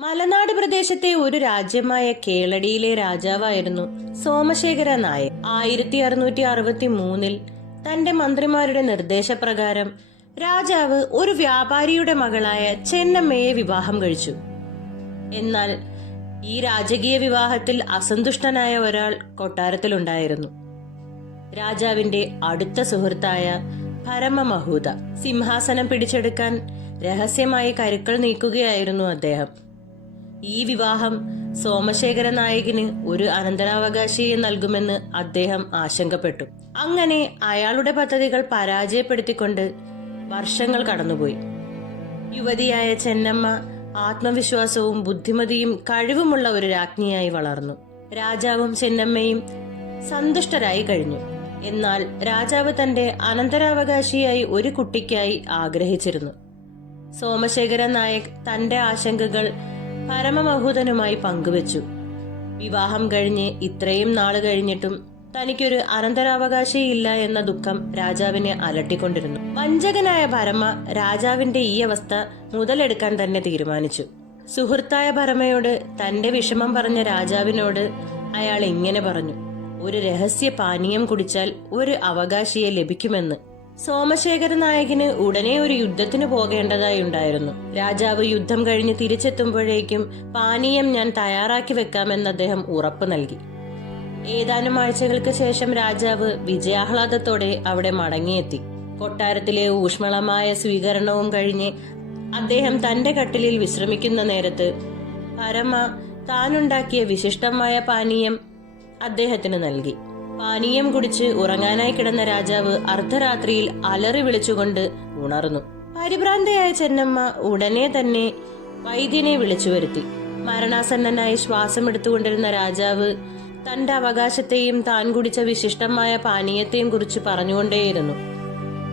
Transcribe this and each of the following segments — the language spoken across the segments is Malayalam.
മലനാട് പ്രദേശത്തെ ഒരു രാജ്യമായ കേളടിയിലെ രാജാവായിരുന്നു സോമശേഖര നായർ. ആയിരത്തി അറുന്നൂറ്റി അറുപത്തി മൂന്നിൽ തന്റെ മന്ത്രിമാരുടെ നിർദ്ദേശപ്രകാരം രാജാവ് ഒരു വ്യാപാരിയുടെ മകളായ ചെന്നമ്മയെ വിവാഹം കഴിച്ചു. എന്നാൽ ഈ രാജകീയ വിവാഹത്തിൽ അസന്തുഷ്ടനായ ഒരാൾ കൊട്ടാരത്തിലുണ്ടായിരുന്നു. രാജാവിന്റെ അടുത്ത സുഹൃത്തായ പരമമഹൂത സിംഹാസനം പിടിച്ചെടുക്കാൻ രഹസ്യമായി കരുക്കൾ നീക്കുകയായിരുന്നു അദ്ദേഹം. ഈ വിവാഹം സോമശേഖര നായകന് ഒരു അനന്തരാവകാശിയെ നൽകുമെന്ന് അദ്ദേഹം ആശങ്കപ്പെട്ടു. അങ്ങനെ അയാളുടെ പദ്ധതികൾ പരാജയപ്പെടുത്തിക്കൊണ്ട് വർഷങ്ങൾ കടന്നുപോയി. യുവതിയായ ചെന്നമ്മ ആത്മവിശ്വാസവും ബുദ്ധിമതിയും കഴിവുമുള്ള ഒരു രാജ്ഞിയായി വളർന്നു. രാജാവും ചെന്നമ്മയും സന്തുഷ്ടരായി കഴിഞ്ഞു. എന്നാൽ രാജാവ് തന്റെ അനന്തരാവകാശിയായി ഒരു കുട്ടിക്കായി ആഗ്രഹിച്ചിരുന്നു. സോമശേഖര നായക് തന്റെ ആശങ്കകൾ പരമമഹൂതനുമായി പങ്കുവച്ചു. വിവാഹം കഴിഞ്ഞ് ഇത്രയും നാൾ കഴിഞ്ഞിട്ടും തനിക്കൊരു അനന്തരാവകാശിയില്ല എന്ന ദുഃഖം രാജാവിനെ അലട്ടിക്കൊണ്ടിരുന്നു. വഞ്ചകനായ ഭരമ രാജാവിന്റെ ഈ അവസ്ഥ മുതലെടുക്കാൻ തന്നെ തീരുമാനിച്ചു. സുഹൃത്തായ ഭരമയോട് തന്റെ വിഷമം പറഞ്ഞ രാജാവിനോട് അയാൾ ഇങ്ങനെ പറഞ്ഞു ഒരു രഹസ്യ പാനീയം കുടിച്ചാൽ ഒരു അവകാശിയെ ലഭിക്കുമെന്ന്. സോമശേഖര നായകന് ഉടനെ ഒരു യുദ്ധത്തിന് പോകേണ്ടതായി ഉണ്ടായിരുന്നു. രാജാവ് യുദ്ധം കഴിഞ്ഞ് തിരിച്ചെത്തുമ്പോഴേക്കും പാനീയം ഞാൻ തയ്യാറാക്കി വെക്കാമെന്ന് അദ്ദേഹം ഉറപ്പു നൽകി. ഏതാനും ആഴ്ചകൾക്ക് ശേഷം രാജാവ് വിജയാഹ്ലാദത്തോടെ അവിടെ മടങ്ങിയെത്തി. കൊട്ടാരത്തിലെ ഊഷ്മളമായ സ്വീകരണവും കഴിഞ്ഞ് അദ്ദേഹം തന്റെ കട്ടിലിൽ വിശ്രമിക്കുന്ന നേരത്ത് പരമ താനുണ്ടാക്കിയ വിശിഷ്ടമായ പാനീയം അദ്ദേഹത്തിന് നൽകി. പാനീയം കുടിച്ച് ഉറങ്ങാനായി കിടന്ന രാജാവ് അർദ്ധരാത്രിയിൽ അലറി വിളിച്ചുകൊണ്ട് ഉണർന്നു. പരിഭ്രാന്തയായ ചെന്നമ്മ ഉടനെ തന്നെ വൈദ്യനെ വിളിച്ചു വരുത്തി. മരണാസന്നനായി ശ്വാസം എടുത്തുകൊണ്ടിരുന്ന രാജാവ് തന്റെ അവകാശത്തെയും താൻ കുടിച്ച വിശിഷ്ടമായ പാനീയത്തെയും കുറിച്ച് പറഞ്ഞുകൊണ്ടേയിരുന്നു.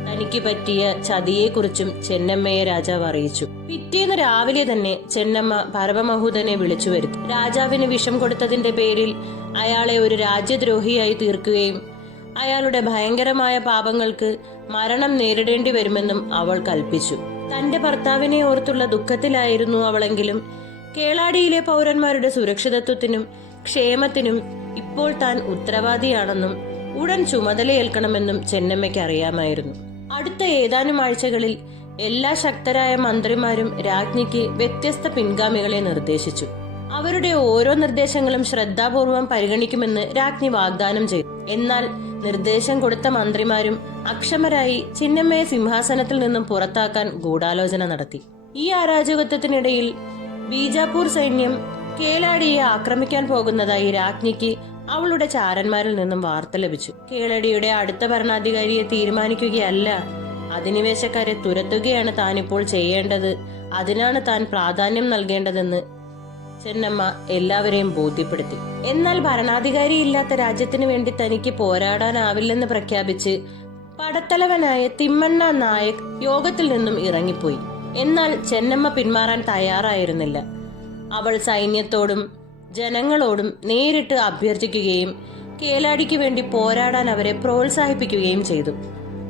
തനിക്ക് പറ്റിയ ചതിയെക്കുറിച്ചും ചെന്നമ്മയെ രാജാവ് അറിയിച്ചു. പിറ്റേന്ന് രാവിലെ തന്നെ ചെന്നമ്മ പരമമഹൂതനെ വിളിച്ചു വരുത്തി. രാജാവിന് വിഷം കൊടുത്തതിന്റെ പേരിൽ അയാളെ ഒരു രാജ്യദ്രോഹിയായി തീർക്കുകയും അയാളുടെ ഭയങ്കരമായ പാപങ്ങൾക്ക് മരണം നേരിടേണ്ടി വരുമെന്നും അവൾ കൽപ്പിച്ചു. തന്റെ ഭർത്താവിനെ ഓർത്തുള്ള ദുഃഖത്തിലായിരുന്നു അവളെങ്കിലും. കേളാടിയിലെ പൗരന്മാരുടെ സുരക്ഷിതത്വത്തിനും ക്ഷേമത്തിനും ഇപ്പോൾ താൻ ഉത്തരവാദിയാണെന്നും ഉടൻ ചുമതലയേൽക്കണമെന്നും ചെന്നമ്മയ്ക്ക് അറിയാമായിരുന്നു. അടുത്ത ഏതാനും ആഴ്ചകളിൽ എല്ലാ ശക്തരായ മന്ത്രിമാരും രാജ്ഞിക്ക് വ്യത്യസ്ത പിൻഗാമികളെ നിർദ്ദേശിച്ചു. അവരുടെ ഓരോ നിർദ്ദേശങ്ങളും ശ്രദ്ധാപൂർവം പരിഗണിക്കുമെന്ന് രാജ്ഞി വാഗ്ദാനം ചെയ്തു. എന്നാൽ നിർദ്ദേശം കൊടുത്ത മന്ത്രിമാരും അക്ഷമരായി ചിന്നമ്മയെ സിംഹാസനത്തിൽ നിന്നും പുറത്താക്കാൻ ഗൂഢാലോചന നടത്തി. ഈ അരാജകത്വത്തിനിടയിൽ ബീജാപൂർ സൈന്യം കേളാടിയെ ആക്രമിക്കാൻ പോകുന്നതായി രാജ്ഞിക്ക് അവളുടെ ചാരന്മാരിൽ നിന്നും വാർത്ത ലഭിച്ചു. കേളടിയുടെ അടുത്ത ഭരണാധികാരിയെ തീരുമാനിക്കുകയല്ല അധിനിവേശക്കാരെ തുരത്തുകയാണ് താനിപ്പോൾ ചെയ്യേണ്ടത്. അതിനാണ് താൻ പ്രാധാന്യം നൽകേണ്ടതെന്ന് ചെന്നമ്മ എല്ലാവരെയും ബോധ്യപ്പെടുത്തി. എന്നാൽ ഭരണാധികാരിയില്ലാത്ത രാജ്യത്തിന് വേണ്ടി തനിക്ക് പോരാടാനാവില്ലെന്ന് പ്രഖ്യാപിച്ച് പടത്തലവനായ തിമ്മണ്ണ നായക് യോഗത്തിൽ നിന്നും ഇറങ്ങിപ്പോയി. എന്നാൽ ചെന്നമ്മ പിന്മാറാൻ തയ്യാറായിരുന്നില്ല. അവൾ സൈന്യത്തോടും ജനങ്ങളോടും നേരിട്ട് അഭ്യർത്ഥിക്കുകയും കേലാടിക്ക് വേണ്ടി പോരാടാൻ അവരെ പ്രോത്സാഹിപ്പിക്കുകയും ചെയ്തു.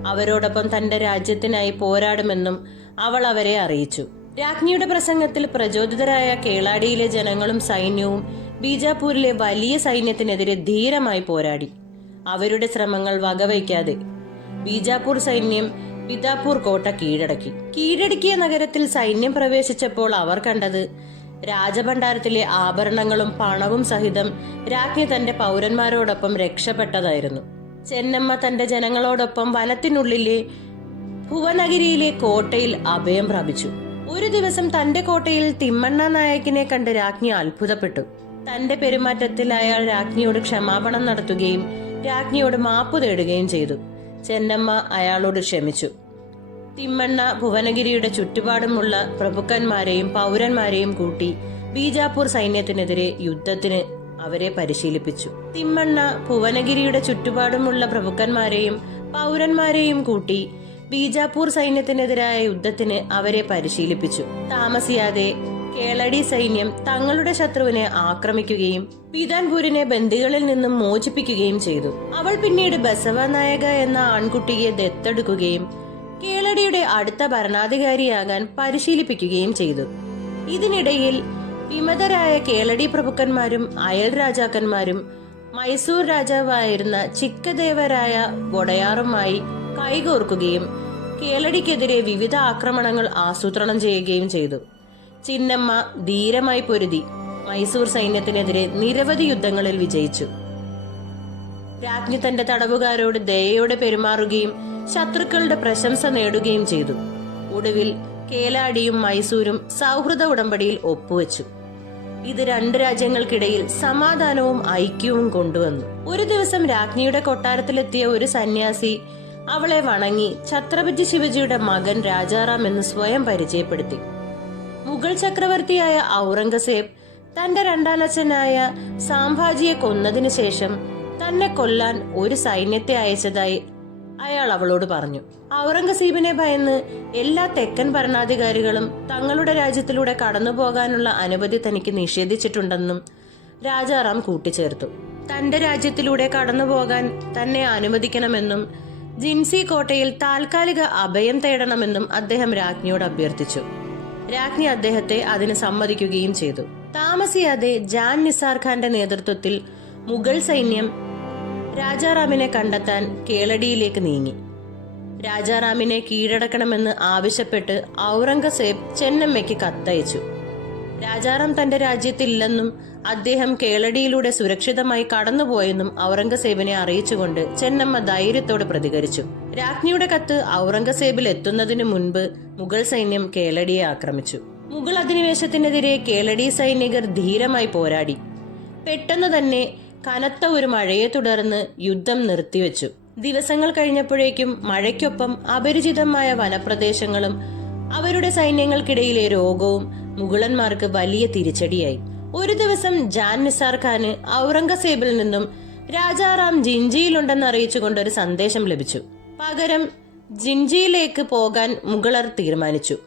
അവരോടൊപ്പം തന്റെ രാജ്യത്തിനായി പോരാടുമെന്നും അവൾ അവരെ അറിയിച്ചു. രാജ്ഞിയുടെ പ്രസംഗത്തിൽ പ്രചോദിതരായ കേളാടിയിലെ ജനങ്ങളും സൈന്യവും ബീജാപൂരിലെ വലിയ സൈന്യത്തിനെതിരെ ധീരമായി പോരാടി. അവരുടെ ശ്രമങ്ങൾ വകവയ്ക്കാതെ ബീജാപൂർ സൈന്യം പിതാപൂർ കോട്ട കീഴടക്കി. കീഴടക്കിയ നഗരത്തിൽ സൈന്യം പ്രവേശിച്ചപ്പോൾ അവർ കണ്ടത് രാജഭണ്ഡാരത്തിലെ ആഭരണങ്ങളും പണവും സഹിതം രാജ്ഞി തന്റെ പൗരന്മാരോടൊപ്പം രക്ഷപ്പെട്ടതായിരുന്നു. ചെന്നമ്മ തന്റെ ജനങ്ങളോടൊപ്പം വനത്തിനുള്ളിലെ ഭുവനഗിരിയിലെ കോട്ടയിൽ അഭയം പ്രാപിച്ചു. ഒരു ദിവസം തന്റെ കോട്ടയിൽ തിമ്മണ്ണ നായകിനെ കണ്ട് രാജ്ഞി അത്ഭുതപ്പെട്ടു. തന്റെ പെരുമാറ്റത്തിൽ അയാൾ രാജ്ഞിയോട് ക്ഷമാപണം നടത്തുകയും രാജ്ഞിയോട് മാപ്പ് തേടുകയും ചെയ്തു. ചെന്നമ്മ അയാളോട് ക്ഷമിച്ചു. തിമ്മണ്ണ ഭുവനഗിരിയുടെ ചുറ്റുപാടുമുള്ള പ്രഭുക്കന്മാരെയും പൗരന്മാരെയും കൂട്ടി ബീജാപൂർ സൈന്യത്തിനെതിരെ യുദ്ധത്തിന് അവരെ പരിശീലിപ്പിച്ചു. തിമ്മണ്ണ ഭുവനഗിരിയുടെ ചുറ്റുപാടുമുള്ള പ്രഭുക്കന്മാരെയും പൗരന്മാരെയും കൂട്ടി ബീജാപൂർ സൈന്യത്തിനെതിരായ യുദ്ധത്തിന് അവരെ പരിശീലിപ്പിച്ചു. താമസിയാതെ കേളടി സൈന്യം തങ്ങളുടെ ശത്രുവിനെ ആക്രമിക്കുകയും പീതാൻപൂരിനെ ബന്ദികളിൽ നിന്നും മോചിപ്പിക്കുകയും ചെയ്തു. അവൾ പിന്നീട് ബസവ നായക എന്ന ആൺകുട്ടിയെ ദത്തെടുക്കുകയും കേളടിയുടെ അടുത്ത ഭരണാധികാരിയാകാൻ പരിശീലിപ്പിക്കുകയും ചെയ്തു. ഇതിനിടയിൽ വിമതരായ കേളടി പ്രഭുക്കന്മാരും അയൽ രാജാക്കന്മാരും മൈസൂർ രാജാവായിരുന്ന ചിക്കദേവരായ വൊടയാറുമായി കൈകോർക്കുകയും കേളടിക്കെതിരെ വിവിധ ആക്രമണങ്ങൾ ആസൂത്രണം ചെയ്യുകയും ചെയ്തു. ചിന്നമ്മ ധീരമായി പൊരുതി മൈസൂർ സൈന്യത്തിനെതിരെ നിരവധി യുദ്ധങ്ങളിൽ വിജയിച്ചു. രാജ്ഞി തന്റെ തടവുകാരോട് ദയയോടെ പെരുമാറുകയും ശത്രുക്കളുടെ പ്രശംസ നേടുകയും ചെയ്തു. ഒടുവിൽ കേലാടിയും മൈസൂരും സൗഹൃദ ഉടമ്പടിയിൽ ഒപ്പുവെച്ചു. ഇത് രണ്ട് രാജ്യങ്ങൾക്കിടയിൽ സമാധാനവും ഐക്യവും കൊണ്ടുവന്നു. ഒരു ദിവസം രാജ്ഞിയുടെ കൊട്ടാരത്തിലെത്തിയ ഒരു സന്യാസി അവളെ വണങ്ങി ഛത്രപതി ശിവജിയുടെ മകൻ രാജാറാം എന്ന് സ്വയം പരിചയപ്പെടുത്തി. മുഗൾ ചക്രവർത്തിയായ ഔറംഗസേബ് തന്റെ രണ്ടാനച്ഛനായ സാംഭാജിയെ കൊന്നതിനു ശേഷം തന്നെ കൊല്ലാൻ ഒരു സൈന്യത്തെ അയച്ചതായി അയാൾ അവളോട് പറഞ്ഞു ഔറംഗസീബിനെ ഭയന്ന് എല്ലാ തെക്കൻ ഭരണാധികാരികളും തങ്ങളുടെ രാജ്യത്തിലൂടെ കടന്നു പോകാനുള്ള അനുമതി തനിക്ക് നിഷേധിച്ചിട്ടുണ്ടെന്നും രാജാറാം കൂട്ടിച്ചേർത്തു. തന്റെ രാജ്യത്തിലൂടെ കടന്നു പോകാൻ തന്നെ അനുവദിക്കണമെന്നും ജിൻസി കോട്ടയിൽ താൽക്കാലിക അഭയം തേടണമെന്നും അദ്ദേഹം രാജ്ഞിയോട് അഭ്യർത്ഥിച്ചു. രാജ്ഞി അദ്ദേഹത്തെ അതിന് സമ്മതിക്കുകയും ചെയ്തു. താമസിയാതെ ജാൻ നിസാർ ഖാന്റെ നേതൃത്വത്തിൽ മുഗൾ സൈന്യം രാജാറാമിനെ കണ്ടെത്താൻ കേളടിയിലേക്ക് നീങ്ങി. രാജാറാമിനെ കീഴടക്കണമെന്ന് ആവശ്യപ്പെട്ട് ഔറംഗസേബ് ചെന്നമ്മയ്ക്ക് കത്തയച്ചു. രാജാറാം തന്റെ രാജ്യത്തില്ലെന്നും അദ്ദേഹം കേളടിയിലൂടെ സുരക്ഷിതമായി കടന്നുപോയെന്നും ഔറംഗസേബിനെ അറിയിച്ചുകൊണ്ട് ചെന്നമ്മ ധൈര്യത്തോടെ പ്രതികരിച്ചു. രാജ്ഞിയുടെ കത്ത് ഔറംഗസേബിൽ എത്തുന്നതിനു മുൻപ് മുഗൾ സൈന്യം കേളടിയെ ആക്രമിച്ചു. മുഗൾ അധിനിവേശത്തിനെതിരെ കേളടി സൈനികർ ധീരമായി പോരാടി. പെട്ടെന്ന് തന്നെ കനത്ത ഒരു മഴയെ തുടർന്ന് യുദ്ധം നിർത്തിവെച്ചു. ദിവസങ്ങൾ കഴിഞ്ഞപ്പോഴേക്കും മഴയ്ക്കൊപ്പം അപരിചിതമായ വനപ്രദേശങ്ങളും അവരുടെ സൈന്യങ്ങൾക്കിടയിലെ രോഗവും മുഗളന്മാർക്ക് വലിയ തിരിച്ചടിയായി. ഒരു ദിവസം ജാൻ നിസാർ ഖാന് ഔറംഗസേബിൽ നിന്നും രാജാറാം ജിൻജിയിലുണ്ടെന്ന് അറിയിച്ചുകൊണ്ട് ഒരു സന്ദേശം ലഭിച്ചു. പകരം ജിൻജിയിലേക്ക് പോകാൻ മുഗളർ തീരുമാനിച്ചു.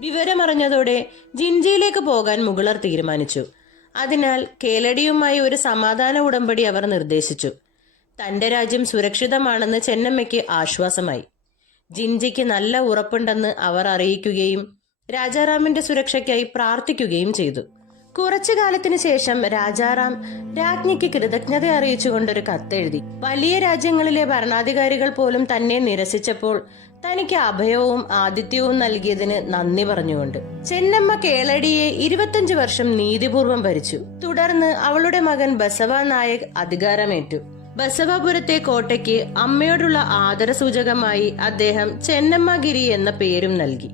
വിവരമറിഞ്ഞതോടെ ജിൻജിയിലേക്ക് പോകാൻ മുഗളർ തീരുമാനിച്ചു. അതിനാൽ കേലടിയുമായി ഒരു സമാധാന ഉടമ്പടി അവർ നിർദ്ദേശിച്ചു. തന്റെ രാജ്യം സുരക്ഷിതമാണെന്ന് ചെന്നമ്മയ്ക്ക് ആശ്വാസമായി. ജിഞ്ചിക്ക് നല്ല ഉറപ്പുണ്ടെന്ന് അവർ അറിയിക്കുകയും രാജാറാമിന്റെ സുരക്ഷയ്ക്കായി പ്രാർത്ഥിക്കുകയും ചെയ്തു. കുറച്ചു കാലത്തിന് ശേഷം രാജാറാം രാജ്ഞിക്ക് കൃതജ്ഞത അറിയിച്ചുകൊണ്ടൊരു കത്തെഴുതി. വലിയ രാജ്യങ്ങളിലെ ഭരണാധികാരികൾ പോലും തന്നെ നിരസിച്ചപ്പോൾ തനിക്ക് അഭയവും ആതിഥ്യവും നൽകിയതിന് നന്ദി പറഞ്ഞുകൊണ്ട് ചെന്നമ്മ കേളടിയെ ഇരുപത്തിയഞ്ചു വർഷം നീതിപൂർവം ഭരിച്ചു. തുടർന്ന് അവളുടെ മകൻ ബസവ നായക് അധികാരമേറ്റു. ബസവാപുരത്തെ കോട്ടയ്ക്ക് അമ്മയോടുള്ള ആദരസൂചകമായി അദ്ദേഹം ചെന്നമ്മഗിരി എന്ന പേരും നൽകി.